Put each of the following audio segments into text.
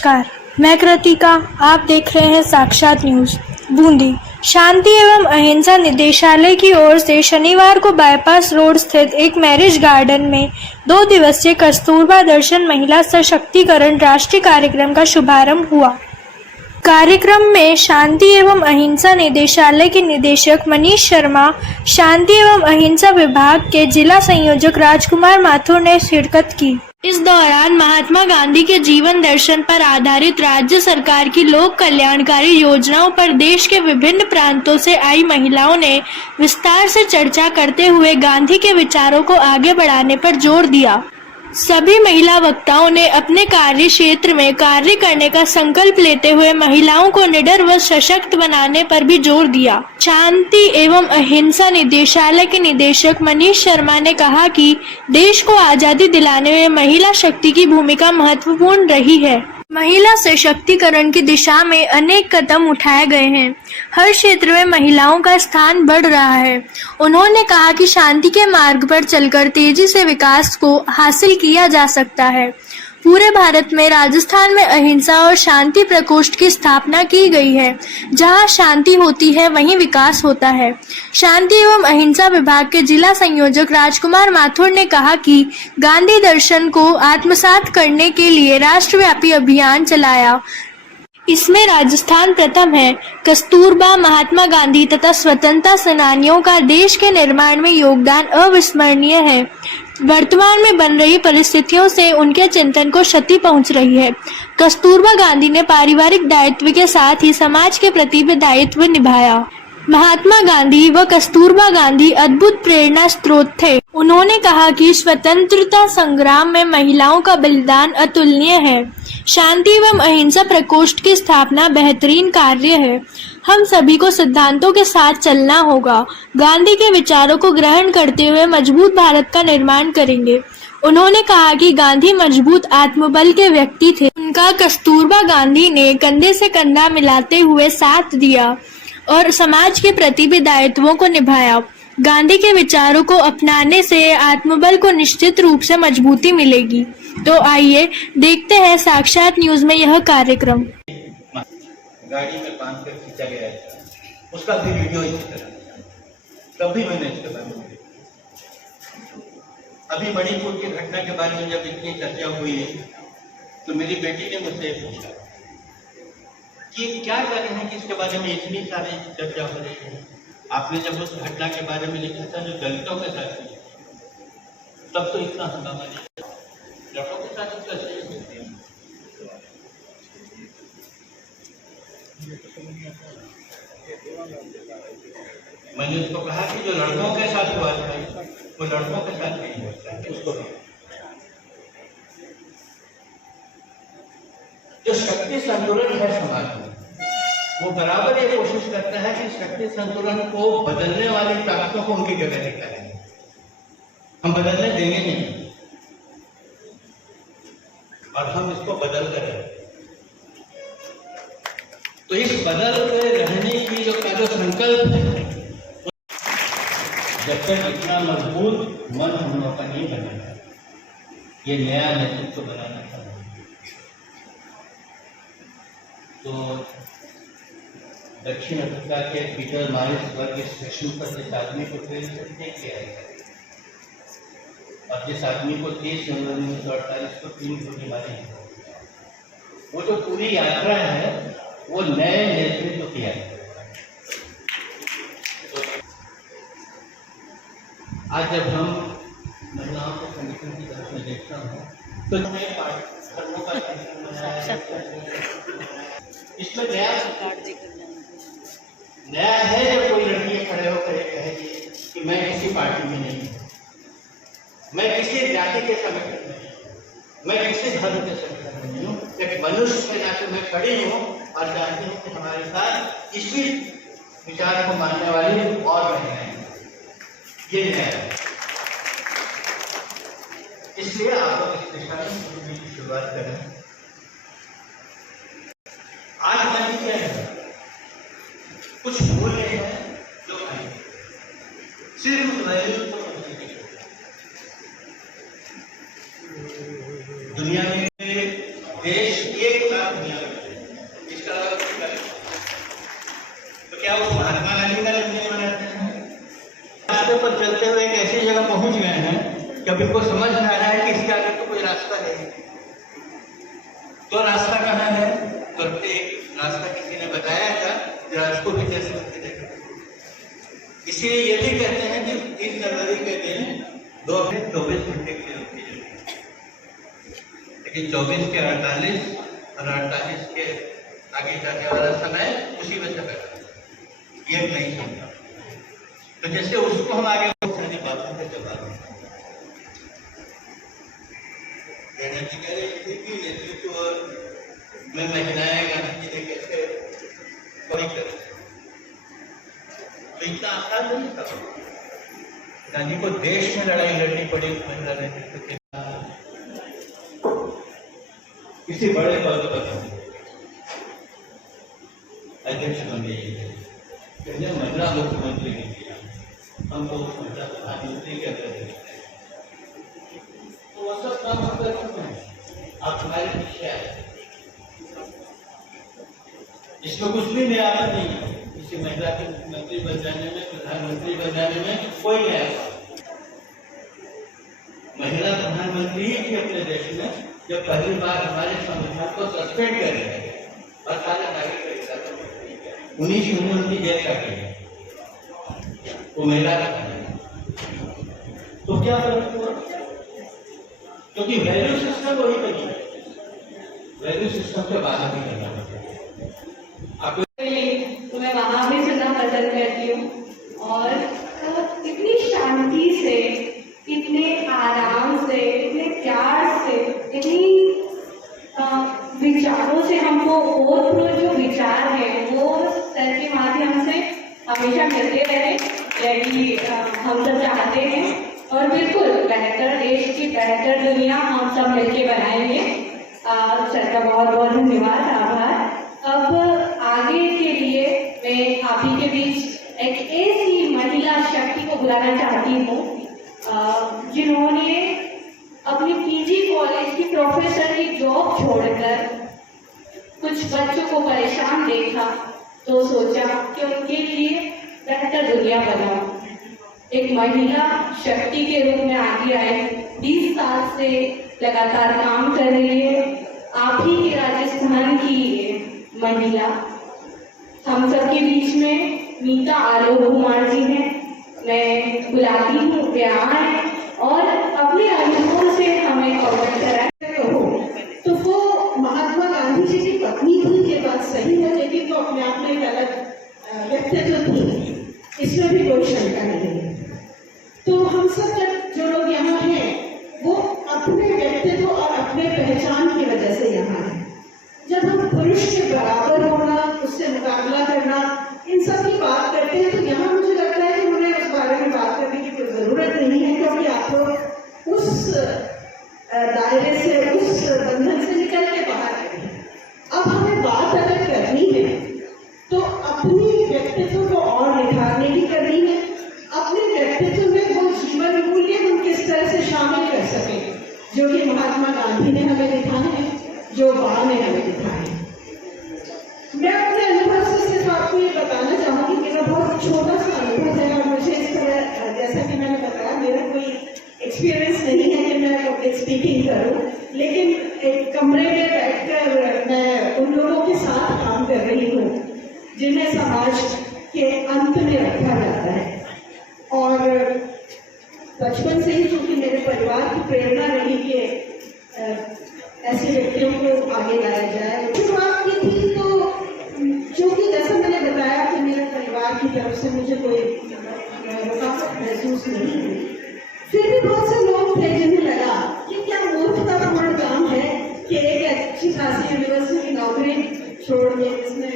नमस्कार, मैं कृतिका। आप देख रहे हैं साक्षात न्यूज। बूंदी शांति एवं अहिंसा निदेशालय की ओर से शनिवार को बाईपास रोड स्थित एक मैरिज गार्डन में 2 दिवसीय कस्तूरबा दर्शन महिला सशक्तिकरण राष्ट्रीय कार्यक्रम का शुभारंभ हुआ। कार्यक्रम में शांति एवं अहिंसा निदेशालय के निदेशक मनीष शर्मा, शांति एवं अहिंसा विभाग के जिला संयोजक राजकुमार माथुर ने शिरकत की। इस दौरान महात्मा गांधी के जीवन दर्शन पर आधारित राज्य सरकार की लोक कल्याणकारी योजनाओं पर देश के विभिन्न प्रांतों से आई महिलाओं ने विस्तार से चर्चा करते हुए गांधी के विचारों को आगे बढ़ाने पर जोर दिया। सभी महिला वक्ताओं ने अपने कार्य क्षेत्र में कार्य करने का संकल्प लेते हुए महिलाओं को निडर व सशक्त बनाने पर भी जोर दिया। शांति एवं अहिंसा निदेशालय के निदेशक मनीष शर्मा ने कहा कि देश को आजादी दिलाने में महिला शक्ति की भूमिका महत्वपूर्ण रही है। महिला सशक्तिकरण की दिशा में अनेक कदम उठाए गए हैं। हर क्षेत्र में महिलाओं का स्थान बढ़ रहा है। उन्होंने कहा कि शांति के मार्ग पर चलकर तेजी से विकास को हासिल किया जा सकता है। पूरे भारत में राजस्थान में अहिंसा और शांति प्रकोष्ठ की स्थापना की गई है। जहां शांति होती है वहीं विकास होता है। शांति एवं अहिंसा विभाग के जिला संयोजक राजकुमार माथुर ने कहा कि गांधी दर्शन को आत्मसात करने के लिए राष्ट्रव्यापी अभियान चलाया। इसमें राजस्थान प्रथम है। कस्तूरबा, महात्मा गांधी तथा स्वतंत्रता सेनानियों का देश के निर्माण में योगदान अविस्मरणीय है। वर्तमान में बन रही परिस्थितियों से उनके चिंतन को क्षति पहुंच रही है। कस्तूरबा गांधी ने पारिवारिक दायित्व के साथ ही समाज के प्रति भी दायित्व निभाया। महात्मा गांधी व कस्तूरबा गांधी अद्भुत प्रेरणा स्रोत थे। उन्होंने कहा कि स्वतंत्रता संग्राम में महिलाओं का बलिदान अतुलनीय है। शांति एवं अहिंसा प्रकोष्ठ की स्थापना बेहतरीन कार्य है। हम सभी को सिद्धांतों के साथ चलना होगा। गांधी के विचारों को ग्रहण करते हुए मजबूत भारत का निर्माण करेंगे। उन्होंने कहा कि गांधी मजबूत आत्मबल के व्यक्ति थे। उनका कस्तूरबा गांधी ने कंधे से कंधा मिलाते हुए साथ दिया और समाज के प्रति भी दायित्वों को निभाया। गांधी के विचारों को अपनाने से आत्मबल को निश्चित रूप से मजबूती मिलेगी। तो आइए देखते हैं साक्षात न्यूज में यह कार्यक्रम। गाड़ी में बांध कर खींचा गया है, उसका भी वीडियो इसी तरह। तभी मैंने इसके बारे में अभी मणिपुर की घटना के बारे में जब इतनी चर्चा हुई तो मेरी बेटी ने मुझसे पूछा कि क्या कारण है कि इसके बारे में इतनी सारी चर्चा हो रही है। आपने जब उस घटना के बारे में लिखा था जो दलितों के साथ हुई, तब तो इतना हंगामा नहीं। लड़कों के साथ इसका सही होती है। मैंने उसको कहा कि जो लड़कों के साथ हुआ था वो लड़कों के साथ नहीं होता है। उसको जो शक्ति संतुलन है समाज में, वो बराबर ये कोशिश करता है कि शक्ति संतुलन को बदलने वाली ताकतों को उनकी जगह निकालेंगे। हम बदलने देंगे नहीं और हम इसको बदल कर रहेंगे। तो इस बदल के रहने की जो संकल्प है, जब तक इतना मजबूत मन हम लोग का नहीं बनेगा, ये नया नेतृत्व बनाना था। तो दक्षिण अफ्रीका के पीटर मारिस वर्ग इस स्टेशन पर जिस आदमी को ट्रेन से किया है और जिस आदमी को 30 जनवरी 1948 को 3 गोली मारी है, वो जो पूरी यात्रा है वो नए नेतृत्व किया है। आज जब हम महिलाओं को संगठन की तरफ में देखता हूँ तो धर्मों का संगठन बनाया इसमें नया है। जब कोई लड़की खड़े होकर कहेगी कि मैं किसी पार्टी में नहीं हूँ, मैं किसी जाति के संगठन में नहीं हूँ, मैं किसी धर्म के संगठन में नहीं हूँ, एक मनुष्य के नाते मैं खड़ी हूँ और चाहती हूँ कि हमारे साथ इसी विचार को मानने वाली और महिलाएं, ये नया है। इसलिए आप लोग इस दिशा में शुरुआत करें। आज गांधी क्या है, कुछ बोले हैं जो आएंगे सिर्फ वैल्यू को दुनिया में देश एक साथ कभी को समझ में आ रहा है कि इसके आगे तो कोई रास्ता नहीं है। तो रास्ता कहाँ है? तो एक रास्ता किसी ने बताया था, जरा उसको भी जैसे इसीलिए ये भी कहते हैं कि 3 जनवरी के दिन 24 घंटे के लिए रुकी जाती है, लेकिन 24 के 48 और 48 के आगे जाने वाला समय उसी में से बैठा ये नहीं समझा। तो जैसे उसको हम आगे बहुत सारी बातों के जवाब देने की कह रही थी कि नेतृत्व में महिलाएं गांधी जी ने कैसे कोई करे, तो इतना आसान नहीं था। गांधी को देश में लड़ाई लड़नी पड़ी महिला नेतृत्व के किसी बड़े पद पर अध्यक्ष बन गई, महिला मुख्यमंत्री नहीं किया, हमको महिला प्रधानमंत्री के अध्यक्ष, तो वो सब काम हम कर सकते हैं। आप हमारे पीछे आए, इसमें कुछ भी नयापन नहीं है। किसी महिला के मुख्यमंत्री बन जाने में, प्रधानमंत्री बन जाने में कोई नया महिला प्रधानमंत्री ही अपने देश में जब पहली बार हमारे संविधान को सस्पेंड कर रहे हैं और सारे नागरिक 19 उन्होंने जेल काट लिया, वो महिला तो क्या फर्क हुआ? क्योंकि वैल्यू सिस्टम वही बनी है, वैल्यू सिस्टम के बाहर नहीं करना आपको। तो मैं वहां भी सुनना पसंद करती हूँ और इतनी शांति से, इतने आराम से, इतने प्यार से, इतनी विचारों से हमको और जो विचार है वो सर के माध्यम से हमेशा मिलते रहे, यही हम सब चाहते हैं। और बिल्कुल बेहतर देश की बेहतर दुनिया हम सब मिलके बनाएंगे। सर का बहुत बहुत धन्यवाद, आभार। अब आगे के लिए मैं आप ही के बीच एक ऐसी महिला शक्ति को बुलाना चाहती हूँ जिन्होंने अपनी पीजी कॉलेज की प्रोफेसर की जॉब छोड़कर कुछ बच्चों को परेशान देखा तो सोचा कि उनके लिए बेहतर दुनिया बनाओ। एक महिला शक्ति के रूप में आगे आए, 20 साल से लगातार काम कर रही है। आप ही के राजस्थान की महिला हम सबके बीच में नीता आलोक कुमार जी हैं। मैं बुलाती हूँ वे आए और अपने अनुभव से हमें अवगत कराएं। तो वो महात्मा गांधी जी की पत्नी थी, ये बात सही है, लेकिन वो अपने आप में एक अलग व्यक्तित्व थी, इसमें भी कोई शंका नहीं है। तो हम सब जो लोग यहाँ हैं वो अपने व्यक्तित्व और अपने पहचान की वजह से यहाँ हैं। जब हम पुरुष के बराबर होना, उससे मुकाबला करना, इन सब की बात करते हैं, तो यहाँ मुझे लगता है कि मुझे उस बारे में बात करने की कोई जरूरत नहीं है, क्योंकि आप लोग उस दायरे से, उस बंधन से निकल के बाहर आए हैं। अब हमें बात अगर करनी है तो अपनी व्यक्तित्व को और निखारने की करनी है। अपने व्यक्तित्व में वो जीवन मूल्य हम किस तरह से शामिल कर सकें जो कि महात्मा गांधी ने हमें दिखाए हैं, जो बा ने हमें दिखाए हैं। मैं अपने अनुभव से सिर्फ आपको ये बताना चाहूंगी, मेरा बहुत छोटा सा अनुभव है और मुझे इस तरह, जैसा कि मैंने बताया, मेरा कोई एक्सपीरियंस नहीं है कि मैं पब्लिक स्पीकिंग करूं, लेकिन एक कमरे में बैठकर मैं उन लोगों के साथ काम कर रही हूँ जिन्हें समाज के अंत में रखा जाता है। और बचपन से ही चूंकि मेरे परिवार की प्रेरणा रही कि ऐसे व्यक्तियों को आगे लाया जाए, शुरुआत की थी। तो चूंकि जैसा मैंने बताया कि मेरे परिवार की तरफ से मुझे कोई रुकावट महसूस नहीं हुई, फिर भी बहुत से लोग थे जिन्हें लगा कि क्या मूर्खतापूर्ण काम है कि एक अच्छी खासी यूनिवर्सिटी की नौकरी छोड़ के इसमें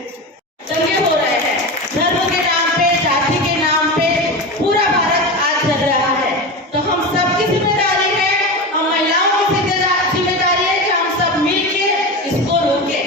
दंगे हो रहे हैं, धर्म के नाम पे, जाति के नाम पे पूरा भारत आज चल रहा है। तो हम सबकी जिम्मेदारी है, हम महिलाओं की जिम्मेदारी है कि हम सब मिलके इसको रोके।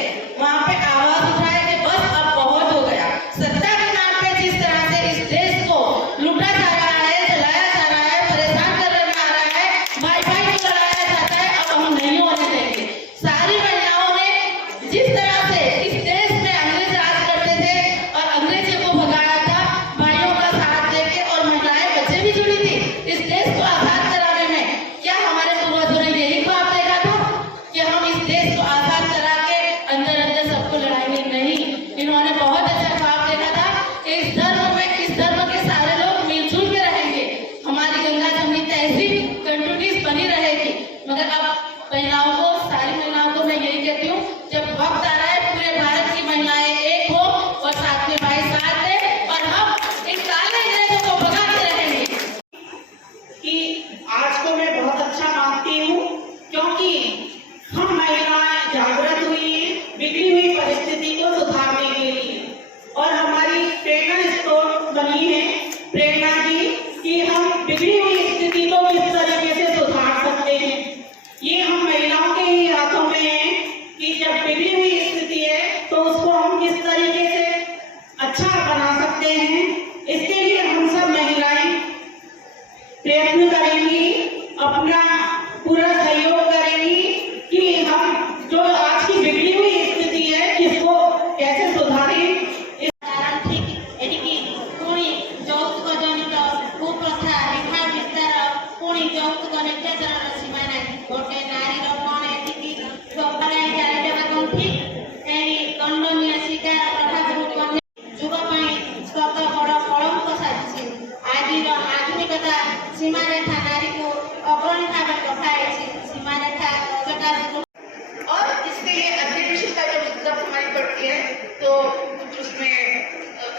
मगर अब महिलाओं को, सारी महिलाओं को मैं यही कहती हूँ, जब वक्त आ रहा है पूरे भारत की महिलाएं एक हो और साथ में भाई साथ दे और हम इन काले अंग्रेजों को भगाते रहेंगे। कि आज को मैं बहुत अच्छा मानती हूँ, क्योंकि हम महिलाएं जागृत हुई हैं बिगड़ी हुई परिस्थिति को सुधारने के लिए, और हमारी प्रेरणा स्रोत बनी है प्रेरणा की कि हम बिगड़ी हुई स्थिति को किस तरीके से सुधार सकते हैं। ये हम महिलाओं के ही हाथों में है कि जब बिगड़ी हुई स्थिति है तो उसको हम किस तरीके से अच्छा बना सकते हैं। इसके लिए हम सब महिलाएं प्रयत्न करेंगी, अपना पूरा सहयोग करेंगी कि हम जो आज की बिगड़ी हुई स्थिति है इसको कैसे सुधारें। सीमारेखा नारी को अग्रणी भाव रखाई सीमारेखा और इसके लिए अध्ययनशील का जब जब हमारी पड़ती है तो कुछ उसमें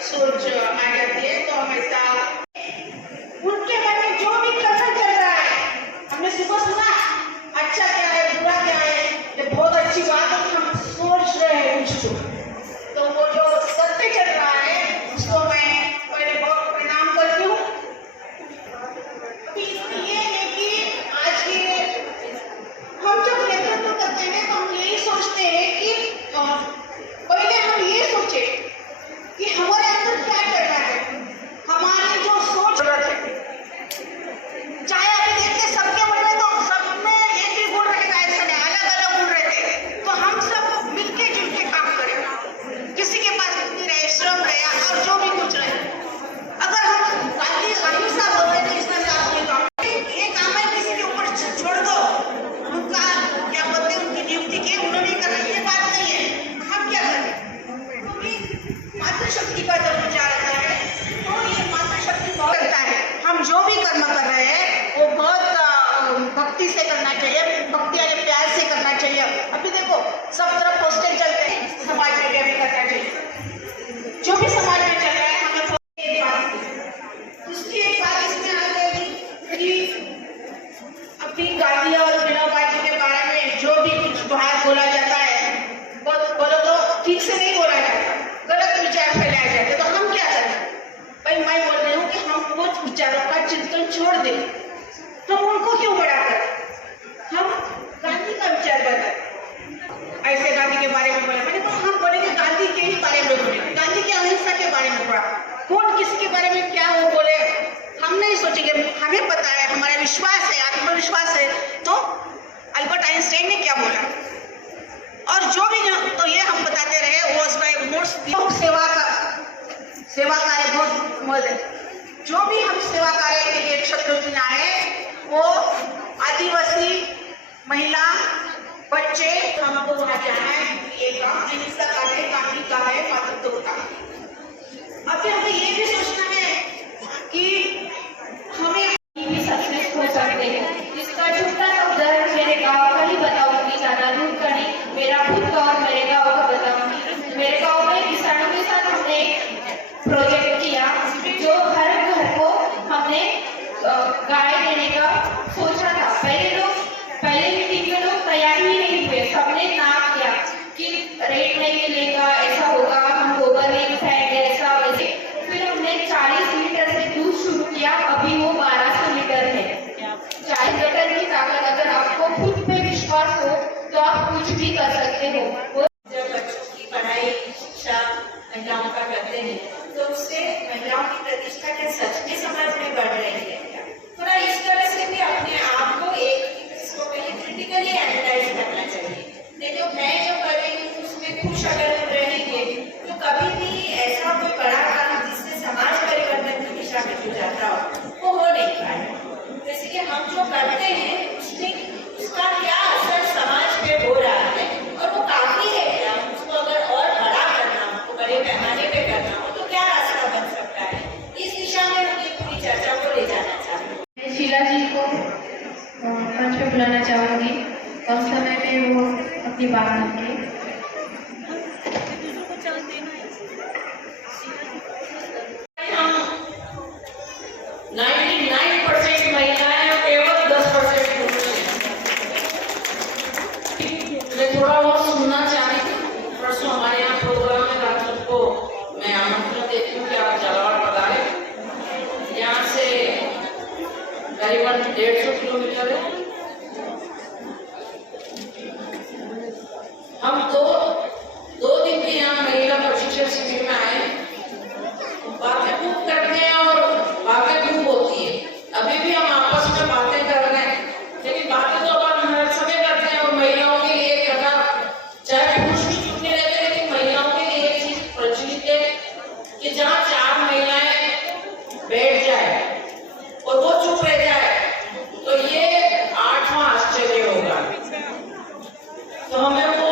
सोच आ जाती है, तो हमेशा उनके मन में जो भी कथन चल रहा है, हमने सुबह सुना अच्छा क्या है बुरा क्या है, ये बहुत अच्छी बात है कि हम सोच रहे हैं कुछ तो वो जो सत्य चल रहा है उसको मैं पहले बहुत प्रणाम करती हूँ। ये है कि आज के हम जब नेतृत्व करते हैं तो हम यही सोचते हैं कि पहले हम ये सोचे कि हमारे अंदर क्या करना है, हमारी जो सोच है। चाहे अभी देखिए सबके मन में तो सब में एक ही गुण रहेगा, ऐसा नहीं, अलग अलग गुण रहते हैं, तो हम सब मिलके जुलके काम करें। किसी के पास बुद्धि रहे, श्रम रहे और जो भी कुछ रहे, अगर हम गांधी अहिंसा बोलते तो इसमें साथ में काम ये काम है किसी के ऊपर छोड़ दो, उनका क्या बोलते हैं उनकी नियुक्ति की उन्होंने करना, ये बात नहीं है। हम क्या करें, क्योंकि मातृशक्ति का जब विचार आता है तो ये मातृशक्ति बहुत लगता है। हम जो भी कर्म कर रहे हैं वो बहुत भक्ति से करना चाहिए, भक्ति यानी प्यार से करना चाहिए। अभी देखो सब तरफ पोस्टर चलते हैं, समाज में क्या भी करना चाहिए, जो भी समाज में चल रहा है हमें एक बात उसकी एक बात इसमें आ जाएगी कि अभी गांधी और विनोबा जी के बारे में जो भी कुछ बाहर बोला जाता है बोलो तो ठीक से नहीं बोला जाता, गलत विचार फैलाए जाते, तो हम क्या करें। भाई मैं बोल रही हूँ कि हम वो विचारों का चिंतन छोड़ दें, हम उनको क्यों बढ़ाकर हम गांधी का विचार बताएं। ऐसे गांधी के बारे में बोला मैंने, तो हम बोलेंगे गांधी के ही बारे में बोलेंगे, गांधी की अहिंसा के बारे में पढ़ा, कौन किसके बारे में क्या वो बोले हम नहीं सोचेंगे। हमें पता है, हमारा विश्वास है, आत्मविश्वास है, तो अल्बर्ट आइंस्टाइन ने क्या बोला और जो भी तो ये हम बताते रहे वो सेवा कार्य बहुत मद है। जो भी हम सेवा कार्य के लिए शब्द चुना है वो आदिवासी महिला बच्चे हमको वहाँ जाना है, ये काम अहिंसा का है, गांधी का है, मातृत्व का। अभी हमें ये भी सोचना है कि हमें भी सक्सेस हो सकते हैं। इसका छोटा सा उदाहरण मेरे गांव का ही बताऊंगी, ज्यादा दूर का नहीं, मेरा खुद का और मेरे गांव का बताऊंगी। मेरे गांव में किसानों के साथ हमने प्रोजेक्ट किया, जो हर घर को हमने गाय देने का सोचा था। पहले मीटिंग में लोग तैयार ही नहीं हुए, सबने नाम किया कि रेट नहीं मिलेगा, ऐसा होगा, हम गोबर नहीं उठाएंगे, ऐसा वैसे। फिर हमने चाहूँगी कम समय में वो अपनी बात रखें। हम 99% महिलाएं और केवल 10% पुरुष हैं। मैं थोड़ा बहुत सुनना चाह रही थी। परसों हमारे यहाँ प्रोग्राम में आप सबको मैं आमंत्रण देती हूँ कि आप जलवाड़ पधारें। यहाँ से करीबन 150 किलोमीटर है। हम दो दिन के यहाँ महिला प्रशिक्षण शिविर में आए। बातें खूब करते हैं और बातें खूब होती है। अभी भी हम आपस में बातें कर रहे हैं, लेकिन बातें तो अपन हर समय करते हैं। और महिलाओं के लिए एक जगह, चाहे पुरुष भी चुप नहीं रहते, लेकिन महिलाओं के लिए एक चीज प्रचलित है कि जहाँ 4 महिलाएं बैठ जाए और वो चुप रह जाए तो ये 8वां आश्चर्य होगा। तो हमें वो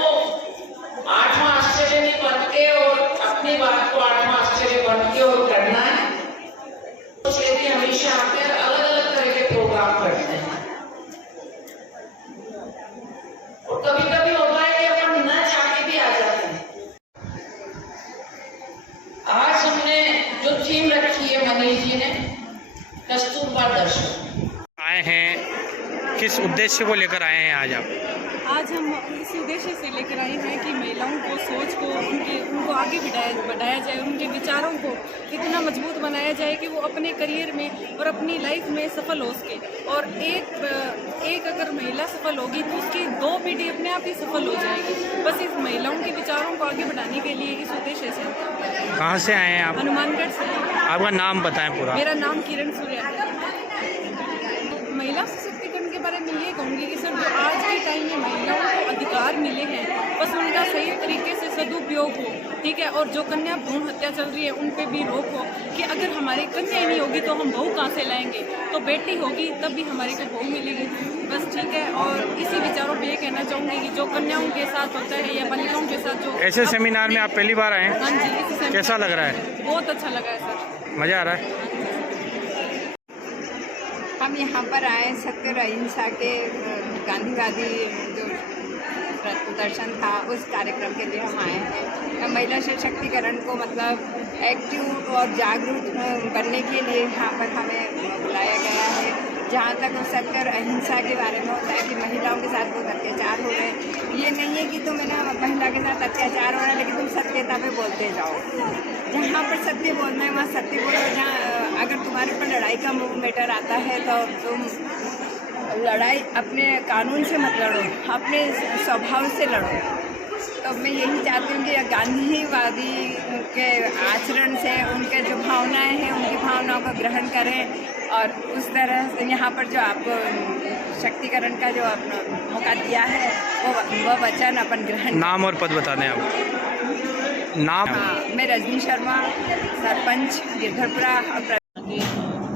8वां आश्चर्य नहीं बन के और अपनी बात को 8वां आश्चर्य बन के और करना है। कुछ लेते हमेशा आकर अलग अलग तरह के प्रोग्राम करते हैं और कभी कभी होता है कि अपन न चाहते भी आ जाते हैं। आज हमने जो थीम रखी है मनीष जी ने, कस्तूरबा दर्शन। आए हैं, किस उद्देश्य को लेकर आए हैं आज आप? आज हम इस उद्देश्य से लेकर आए हैं कि महिलाओं को सोच को उनको आगे बढ़ाया जाए, उनके विचारों को इतना मजबूत बनाया जाए कि वो अपने करियर में और अपनी लाइफ में सफल हो सके। और एक अगर महिला सफल होगी तो उसकी 2 पीढ़ी अपने आप ही सफल हो जाएगी। बस इस महिलाओं के विचारों को आगे बढ़ाने के लिए इस उद्देश्य से। कहाँ से आए हैं आप? हनुमानगढ़ से। आपका नाम बताएं पूरा। मेरा नाम किरण सूर्या है। महिला सशक्तिकरण के बारे में ये कहूँगी कि सर, जो आज के टाइम में महिलाओं को अधिकार मिले हैं, बस उनका सही तरीके से सदुपयोग हो, ठीक है। और जो कन्या भ्रूण हत्या चल रही है उन पे भी रोक हो कि अगर हमारी कन्या ही नहीं होगी तो हम बहू कहाँ से लाएंगे, तो बेटी होगी तब भी हमारे को बहू मिलेगी, बस, ठीक है। और इसी विचारों पे ये कहना चाहूँगी कि जो कन्याओं के साथ होता है या बालिकाओं के साथ जो ऐसे सेमिनार में आप पहली बार आए हैं? हाँ जी, इसी सेमिनार कैसा लग रहा है? बहुत अच्छा लगा है सर, मज़ा आ रहा है। हम यहाँ पर आए सत्य और अहिंसा के गांधीवादी जो प्रदर्शन था उस कार्यक्रम के लिए हम आए हैं। महिला सशक्तिकरण को मतलब एक्टिव और जागरूक बनने के लिए यहाँ पर हमें बुलाया गया है। जहाँ तक सत्य और अहिंसा के बारे में होता है कि महिलाओं के साथ बहुत अत्याचार हो रहे हैं। ये नहीं है कि तुम ना महिला के साथ अत्याचार हो रहा है, लेकिन तुम सत्यता पे बोलते जाओ। जहाँ पर सत्य बोलना है वहाँ सत्य बोलो। जहाँ अगर तुम्हारे ऊपर लड़ाई का मैटर आता है तो तुम लड़ाई अपने कानून से मत लड़ो, अपने स्वभाव से लड़ो। तो मैं यही चाहती हूँ कि गांधीवादी के आचरण से उनके जो भावनाएं हैं उनकी भावनाओं को ग्रहण करें और उस तरह से यहाँ पर जो आपको शक्तिकरण का जो अपना मौका दिया है वो वचन अपन ग्रहण। नाम और पद बता दें आप। नाम? हाँ, मैं रजनी शर्मा, सरपंच गिरधरपुरा।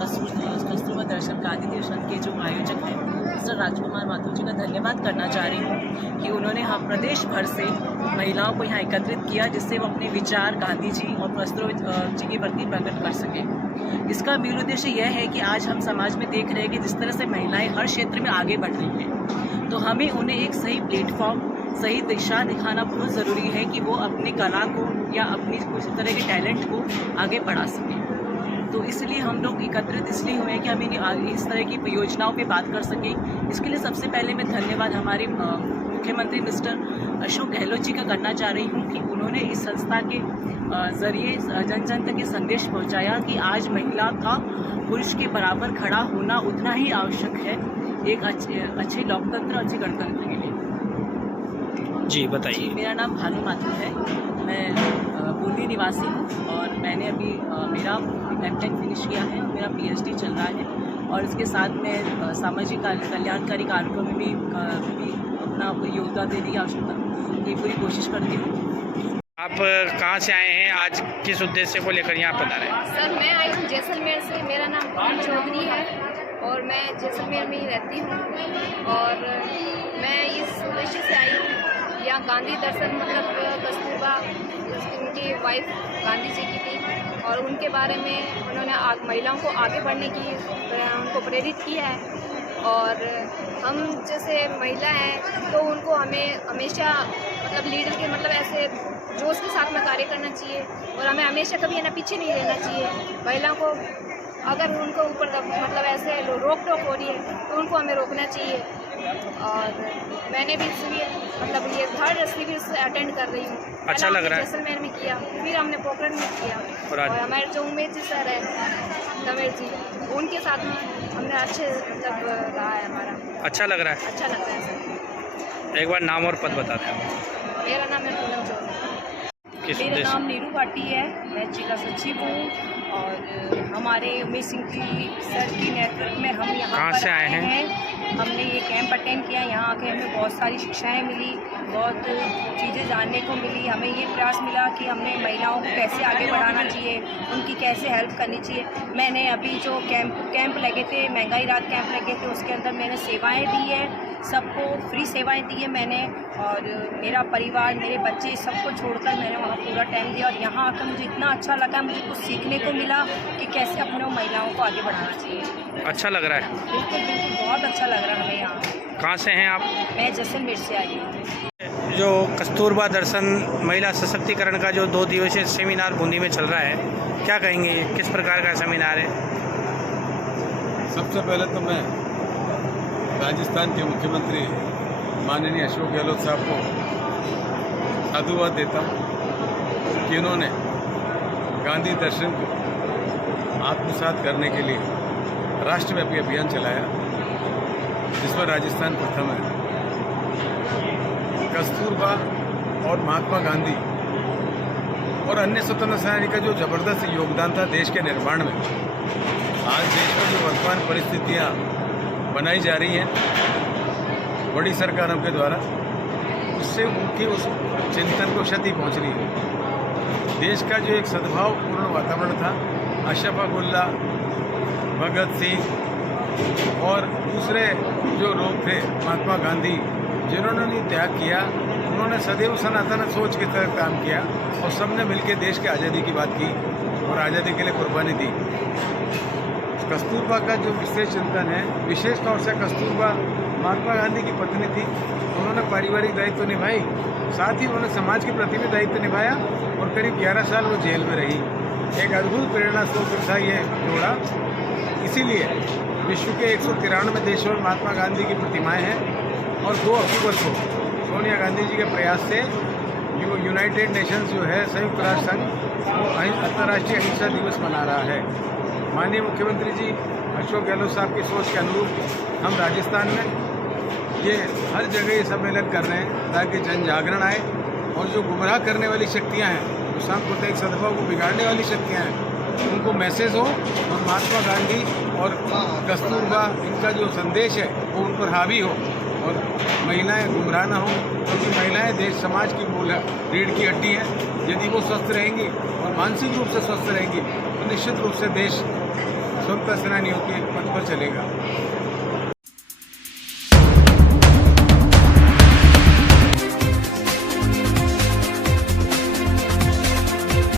कस्तूरबा दर्शन गांधी दर्शन के जो आयोजक हैं मिस्टर राजकुमार माथुर जी का धन्यवाद करना चाह रही हूँ कि उन्होंने प्रदेश भर से महिलाओं को यहाँ एकत्रित किया, जिससे वो अपने विचार गांधी जी और कस्तूरबा जी के प्रति प्रकट कर सकें। इसका मूल उद्देश्य यह है कि आज हम समाज में देख रहे हैं कि जिस तरह से महिलाएं हर क्षेत्र में आगे बढ़ रही हैं, तो हमें उन्हें एक सही प्लेटफॉर्म, सही दिशा दिखाना बहुत ज़रूरी है कि वो अपनी कला को या अपनी किसी तरह के टैलेंट को आगे बढ़ा सकें। तो इसलिए हम लोग एकत्रित इसलिए हुए हैं कि हम इस तरह की योजनाओं पे बात कर सकें। इसके लिए सबसे पहले मैं धन्यवाद हमारे मुख्यमंत्री मिस्टर अशोक गहलोत जी का करना चाह रही हूँ कि उन्होंने इस संस्था के ज़रिए जन जन तक ये संदेश पहुँचाया कि आज महिला का पुरुष के बराबर खड़ा होना उतना ही आवश्यक है एक अच्छे लोकतंत्र, अच्छे गणतंत्र के लिए। जी बताइए। जी, मेरा नाम भानु माथुर है, मैं बूंदी निवासी हूँ और मैंने अभी मेरा एमटेक फिनिश किया है और मेरा पीएचडी चल रहा है और इसके साथ मैं सामाजिक कल्याणकारी कार्यक्रमों में भी अपना योगदान देने की आवश्यकता की पूरी कोशिश करती हूँ। आप कहाँ से आए हैं, आज किस उद्देश्य को लेकर यहाँ बता रहे हैं? सर, मैं आई हूँ जैसलमेर से। मेरा नाम कौन चौधरी है और मैं जैसलमेर में ही रहती हूँ और मैं इस उद्देश्य से आई हूँ। यहाँ गांधी दर्शन मतलब कस्तूरबा उनकी वाइफ गांधी जी की थी और उनके बारे में उन्होंने महिलाओं को आगे बढ़ने की उनको प्रेरित किया है और हम जैसे महिला हैं तो उनको हमें हमेशा मतलब लीडर के मतलब ऐसे जोश के साथ में कार्य करना चाहिए और हमें हमेशा कभी है ना पीछे नहीं रहना चाहिए। महिलाओं को अगर उनको ऊपर मतलब ऐसे रोक टोक हो रही है तो उनको हमें रोकना चाहिए। और मैंने भी इसलिए मतलब ये 3rd सीरीज अटेंड कर रही हूँ। अच्छा लग रहा है। जैसलमेर में किया, फिर हमने पोखरण में किया और हमारे जो उमेश जी सर है दमेर जी, उनके साथ में हमने अच्छे मतलब रहा है हमारा। अच्छा लग रहा है। अच्छा लगता है सर। एक बार नाम और पद बता दें। मेरा नाम है पूनम चौधरी। किस मेरा उद्देश्य? नाम नीरू भाटी है, मैं जिला सचिव हूँ और हमारे उमेश सिंह जी सर की नेतृत्व में हम यहाँ कहाँ पर से आए हैं? हमने ये कैंप अटेंड किया। यहाँ आके हमें बहुत सारी शिक्षाएं मिली, बहुत चीज़ें जानने को मिली। हमें ये प्रयास मिला कि हमें महिलाओं को कैसे आगे बढ़ाना चाहिए, उनकी कैसे हेल्प करनी चाहिए। मैंने अभी जो कैंप लगे थे, महंगाई रात कैंप लगे थे, उसके अंदर मैंने सेवाएं दी है, सबको फ्री सेवाएं दी है मैंने। और मेरा परिवार, मेरे बच्चे सबको छोड़कर मैंने वहाँ पूरा टाइम दिया और यहाँ आकर मुझे इतना अच्छा लगा, मुझे कुछ सीखने को मिला कि कैसे अपने महिलाओं को आगे बढ़ाना चाहिए। अच्छा लग रहा है। बिल्कुल बिल्कुल बहुत अच्छा लग रहा है हमें यहाँ। कहाँ से हैं आप? मैं जैसलमेर से आई हूँ। जो कस्तूरबा दर्शन महिला सशक्तिकरण का जो 2 दिवसीय सेमिनार बूंदी में चल रहा है, क्या कहेंगे, किस प्रकार का सेमिनार है? सबसे पहले तो मैं राजस्थान के मुख्यमंत्री माननीय अशोक गहलोत साहब को साधुवाद देता हूँ कि उन्होंने गांधी दर्शन को आत्मसात करने के लिए राष्ट्रव्यापी अभियान चलाया, जिसमें राजस्थान प्रथम है। कस्तूरबा और महात्मा गांधी और अन्य स्वतंत्र सेनानी का जो जबरदस्त योगदान था देश के निर्माण में, आज देश में जो वर्तमान परिस्थितियाँ बनाई जा रही हैं बड़ी सरकारों के द्वारा, उससे उनके उस चिंतन को क्षति पहुंच रही है। देश का जो एक सद्भावपूर्ण वातावरण था, अशफाक उल्लाह, भगत सिंह और दूसरे जो लोग थे, महात्मा गांधी, जिन्होंने त्याग किया, उन्होंने सदैव सनातन सोच के तरह काम किया और सबने मिलकर देश की आज़ादी की बात की और आज़ादी के लिए कुर्बानी दी। कस्तूरबा का जो विशेष चिंतन है, विशेष तौर से कस्तूरबा महात्मा गांधी की पत्नी थी, उन्होंने पारिवारिक दायित्व निभाई, साथ ही उन्होंने समाज के प्रति भी दायित्व निभाया और करीब 11 साल वो जेल में रही। एक अद्भुत प्रेरणा स्रोत था ये जोड़ा। इसीलिए विश्व के 193 देशों में महात्मा गांधी की प्रतिमाएं हैं और 2 अक्टूबर को सोनिया गांधी जी के प्रयास से यूनाइटेड नेशंस जो है, संयुक्त राष्ट्र संघ, वो अंतर्राष्ट्रीय अहिंसा दिवस मना रहा है। माननीय मुख्यमंत्री जी अशोक गहलोत साहब की सोच के अनुरूप हम राजस्थान में ये हर जगह ये सम्मेलन कर रहे हैं ताकि जन जागरण आए और जो गुमराह करने वाली शक्तियां हैं, जो सांप्रदायिक सद्भाव को बिगाड़ने वाली शक्तियां हैं, उनको मैसेज हो और महात्मा गांधी और कस्तूरबा इनका जो संदेश है वो उन पर हावी हो और महिलाएं गुमराह ना हो, क्योंकि महिलाएं देश समाज की मूल रीढ़ की हड्डी हैं। यदि वो स्वस्थ रहेंगी और मानसिक रूप से स्वस्थ रहेंगी तो निश्चित रूप से देश स्वतंत्रता सेनानियों के पथ पर चलेगा।